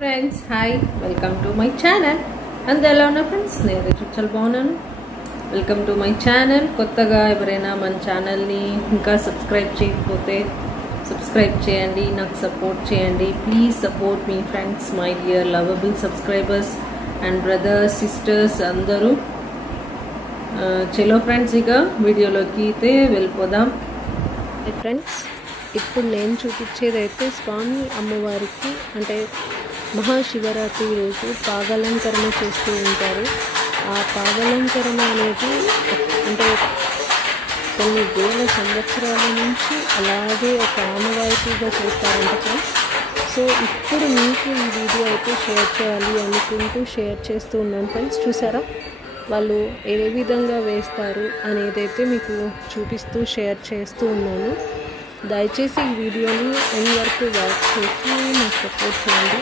Friends, hi, welcome to my channel. And hello friends, నేను చాలా బాగున్నాను. Welcome to my channel. కొత్తగా ఎవరైనా మన ఛానల్ని ఇంకా సబ్స్క్రైబ్ చేయకపోతే సబ్స్క్రైబ్ చేయండి, నాకు సపోర్ట్ చేయండి. Please support me friends, my dear lovable subscribers and brothers sisters అందరూ. చలో ఫ్రెండ్స్, ఇక వీడియోలోకి అయితే వెళ్ళిపోదాం. ఫ్రెండ్స్, ఇప్పుడు నేను చూపించేదైతే స్వామి అమ్మవారికి అంటే మహాశివరాత్రి రోజు పాగలంకరణ చేస్తూ ఉంటారు. ఆ పాగలంకరణ అనేది అంటే కొన్ని వేల సంవత్సరాల నుంచి అలాగే ఒక ఆనవాయితీగా చేస్తారంట ఫ్రెండ్స్. సో ఇప్పుడు మీకు ఈ వీడియో అయితే షేర్ చేయాలి అనుకుంటూ షేర్ చేస్తూ ఉన్నాను ఫ్రెండ్స్. చూసారా వాళ్ళు ఏ విధంగా వేస్తారు అనేదైతే మీకు చూపిస్తూ షేర్ చేస్తూ ఉన్నాను. దయచేసి ఈ వీడియోని ఎండ్ వరకు వాచ్ చేసి నాకు సపోర్ట్ చేయండి.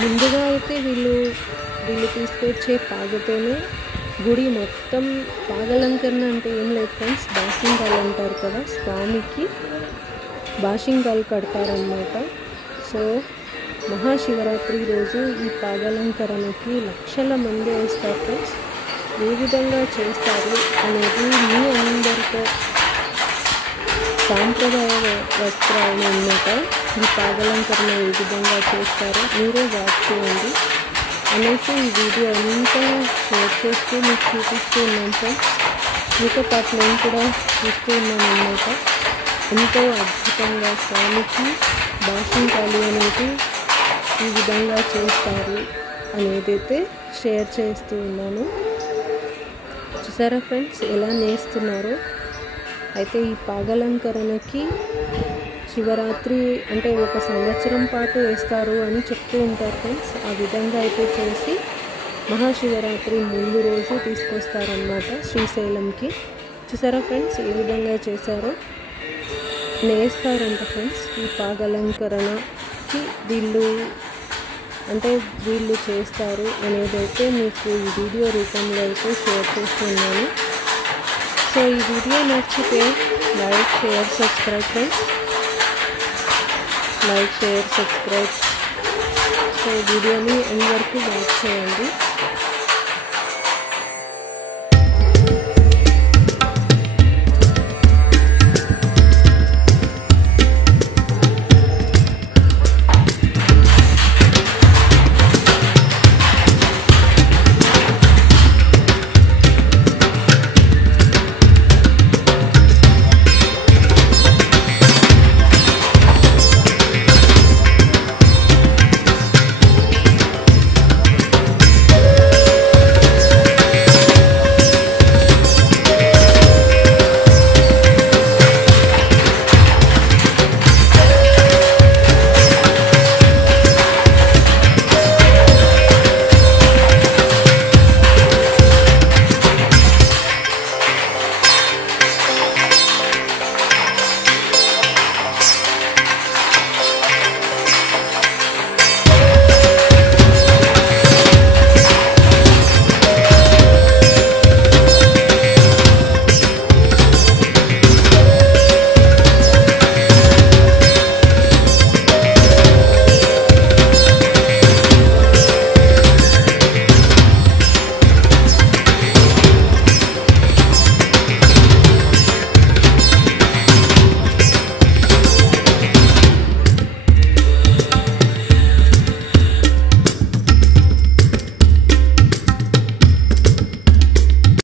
ముందుగా అయితే వీళ్ళు తీసుకొచ్చే పాగతోనే గుడి మొత్తం పాగలంకరణ అంటే ఏం లేదు ఫ్రెండ్స్, బాసింగాలు అంటారు కదా, స్వామికి బాసింగాలు కడతారన్నమాట. సో మహాశివరాత్రి రోజు ఈ పాగలంకరణకి లక్షల మంది వస్తారు ఫ్రెండ్స్. ఏ విధంగా చేస్తారు అనేది మీ అందరితో సాంప్రదాయ వస్త్రాలు అన్నమాట. ఈ పాగలంకరణ ఏ విధంగా చేస్తారో మీరే వాచ్ చేయండి అనేసి ఈ వీడియో అంతా షేర్ చేస్తూ మీకు చూపిస్తూ ఉన్నాను ఫ్రెండ్స్. మీతో పాటు నేను కూడా చూస్తూ ఉన్నాను అన్నమాట. ఎంతో అద్భుతంగా స్వామికి బాసింగాలు అనేది ఈ విధంగా చేస్తారు అనేదైతే షేర్ చేస్తూ ఉన్నాను. చూసారా ఫ్రెండ్స్ ఎలా నేస్తున్నారో. అయితే ఈ పాగలంకరణకి శివరాత్రి అంటే ఒక సంవత్సరం పాటు వేస్తారు అని చెప్తూ ఉంటారు ఫ్రెండ్స్. ఆ విధంగా అయితే చేసి మహాశివరాత్రి ముందు రోజు తీసుకొస్తారన్నమాట శ్రీశైలంకి. చూసారా ఫ్రెండ్స్ ఏ విధంగా చేశారో. నేస్తారంట ఫ్రెండ్స్ ఈ పాగలంకరణకి వీళ్ళు చేస్తారు అనేదైతే మీకు ఈ వీడియో రూపంలో అయితే షేర్ చేస్తున్నాను. సో ఈ వీడియో నచ్చితే like share subscribe friends, like share subscribe. So వీడియోని ఎండ్ వరకు వాచ్ చేయండి.